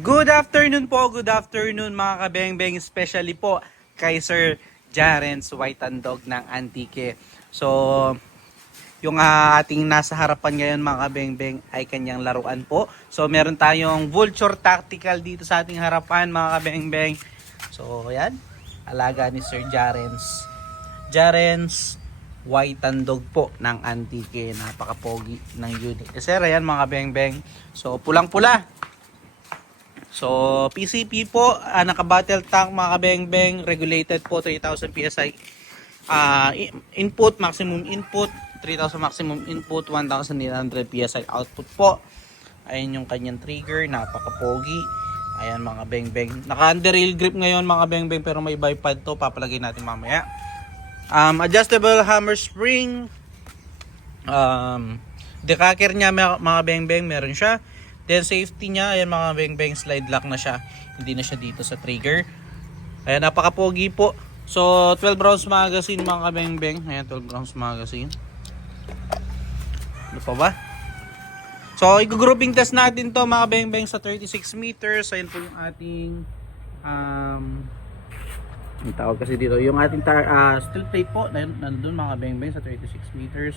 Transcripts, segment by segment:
Good afternoon po, good afternoon mga kabeng-beng, especially po kay Sir Jarens White and Dog ng Antique. So, yung ah, ating nasa harapan ngayon mga kabeng-beng ay kanyang laruan po. So, meron tayong Vulture Tactical dito sa ating harapan mga kabeng-beng. So, yan, alaga ni Sir Jarens. Jarens White and Dog po ng Antique. Napaka-pogi ng unit. Kasi yan mga kabeng-beng. So, pulang-pula. So, PCP po, uh, naka-battle tank mga kabeng-beng, regulated po 3,000 PSI. I- input, maximum input, 3,000 maximum input, 1,900 PSI output po. Ayan yung kanyang trigger, napaka-pogi. Ayan mga beng-beng. Naka-underrail grip ngayon mga beng-beng, pero may bipod to, papalagay natin mamaya. Um, adjustable hammer spring. Um, decacker niya mga mga beng-beng, meron siya. Then safety niya, ayan mga beng-beng, slide lock na siya. Hindi na siya dito sa trigger. Ayan, napaka-pogi po. So, 12 rounds magazine mga kabeng-beng. Ayan, 12 rounds magazine. Ano pa ba? So, i-grouping test natin to mga beng-beng sa 36 meters. Ayan po yung ating um, ang tawag kasi dito, yung ating tar, ah, steel plate po, nan- nandun mga beng-beng sa 36 meters.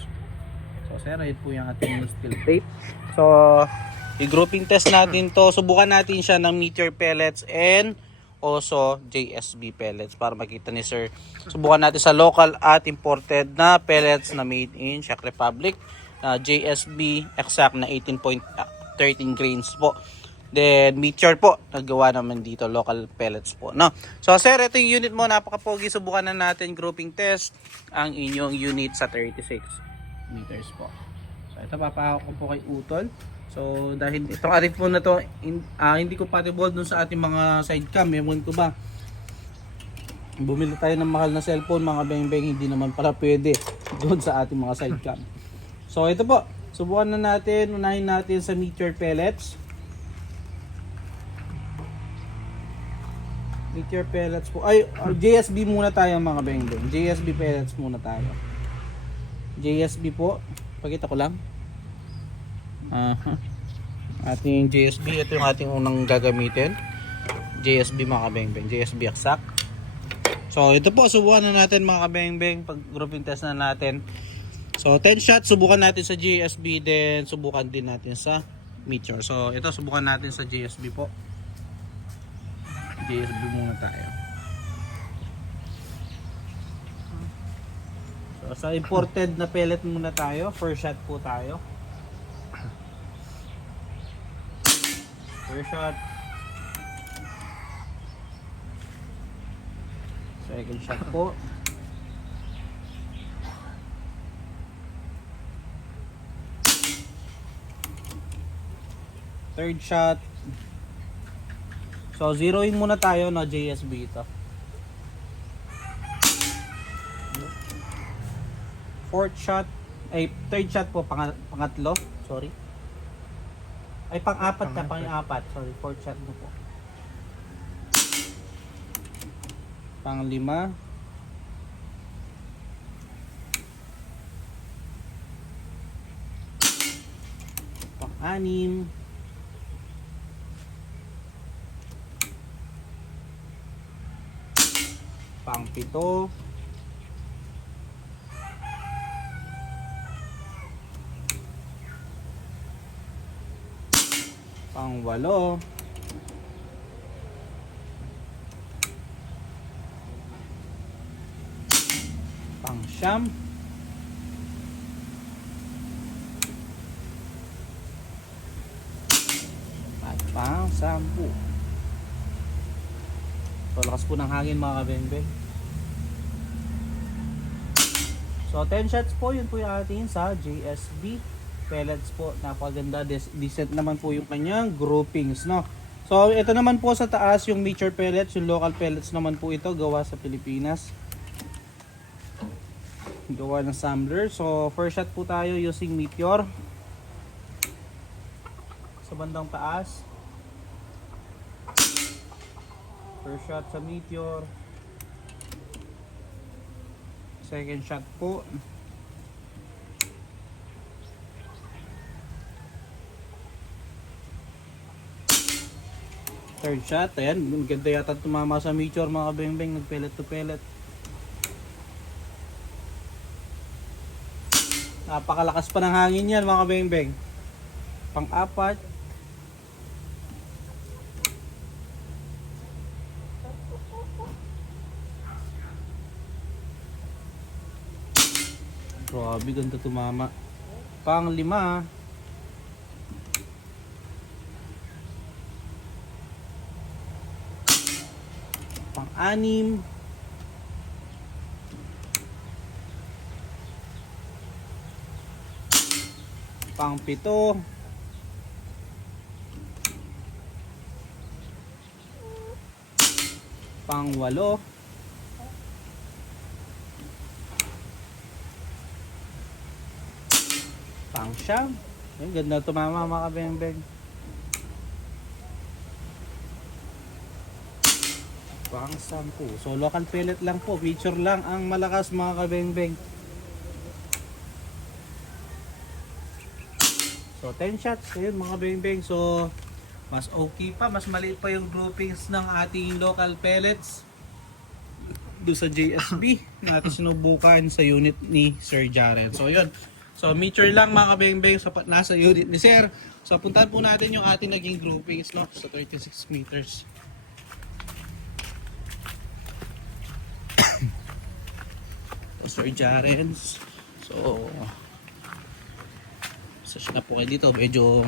So, sir, ayun po yung ating steel plate. So, i-grouping test natin to. Subukan natin siya ng meteor pellets and also JSB pellets para makita ni sir. Subukan natin sa local at imported na pellets na made in Czech Republic. na JSB exact na 18.13 grains po. Then meteor po, nagawa naman dito local pellets po, no. So sir, ito yung unit mo, napaka-pogi. Subukan na natin grouping test ang inyong unit sa 36 meters po. So ito papahawak ko po kay Utol. So dahil itong arif po na to in, ah, hindi compatible dun sa ating mga side cam. Ewan ko ba. Bumili tayo ng mahal na cellphone mga beng-beng hindi naman pala pwede doon sa ating mga side cam. So ito po, subukan na natin, unahin natin sa meteor pellets. Meteor pellets po. Ay, ah, JSB muna tayo mga beng-beng. JSB pellets muna tayo. JSB po. Pakita ko lang. Aha. Ating JSB. Ito yung ating unang gagamitin. JSB mga kabeng-beng. JSB exact. So ito po. Subukan na natin mga kabeng-beng. Pag grouping test na natin. So 10 shots. Subukan natin sa JSB. Then subukan din natin sa Meteor. So ito subukan natin sa JSB po. JSB muna tayo. So, sa imported na pellet muna tayo. First shot po tayo. First shot. Second shot po. Third shot. So, zeroing muna tayo no JSB ito. Fourth shot, ay third shot po pang, pangatlo, sorry. Ay pang-apat na, pang-apat, sorry, fourth shot na po. Pang-lima. Pang-anim. Pang-pito. Pang-walo. Pang-siyam. At pang-sampu. So, lakas po ng hangin mga kabengben. So, 10 shots po, yun po yung ating sa JSB pellets po. Napakaganda. Des- decent naman po yung kanyang groupings, no? So, ito naman po sa taas yung mature pellets, yung local pellets naman po ito, gawa sa Pilipinas. Gawa ng Sambler. So, first shot po tayo using Meteor. Sa bandang taas. First shot sa Meteor. Second shot po. Third shot. Ayan, maganda yata tumama sa Meteor mga kabeng-beng. Nag-pellet to pellet. Napakalakas pa ng hangin yan mga kabeng-beng. Pang-apat. Grabe, ganda tumama. Pang-lima. Pang-anim. Pang-pito. Pang-walo. Pang-siyam. Ayun, ganda tumama mga kabeng-beng. Pang sampu. So local pellet lang po. Feature lang ang malakas mga kabeng-beng. So 10 shots. Ayun mga beng-beng. So mas okay pa. Mas maliit pa yung groupings ng ating local pellets. Doon sa JSB. natin sinubukan sa unit ni Sir Jaren. So yun. So meter lang mga kabeng-beng sa nasa unit ni Sir. So puntahan po natin yung ating naging groupings no sa 36 meters. Sir Jarens. So, search na po kayo dito. Medyo,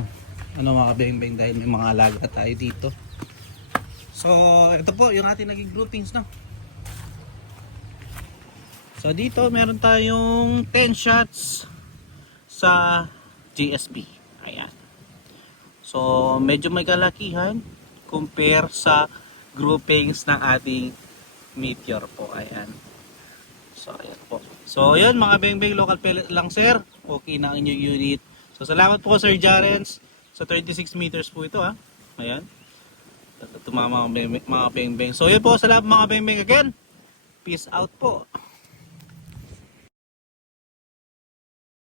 ano mga kabeng-beng dahil may mga alaga tayo dito. So, ito po yung ating naging groupings, no? So, dito meron tayong 10 shots sa GSB. Ayan. So, medyo may kalakihan compare sa groupings ng ating Meteor po. Ayan. So, ayan po. So, yun mga beng-beng local pellet lang sir. Okay na ang inyong unit. So, salamat po Sir Jarens. Sa 36 meters po ito ha. Ayan. Tumama mga beng-beng. So, yun po. Salamat mga beng-beng again. Peace out po.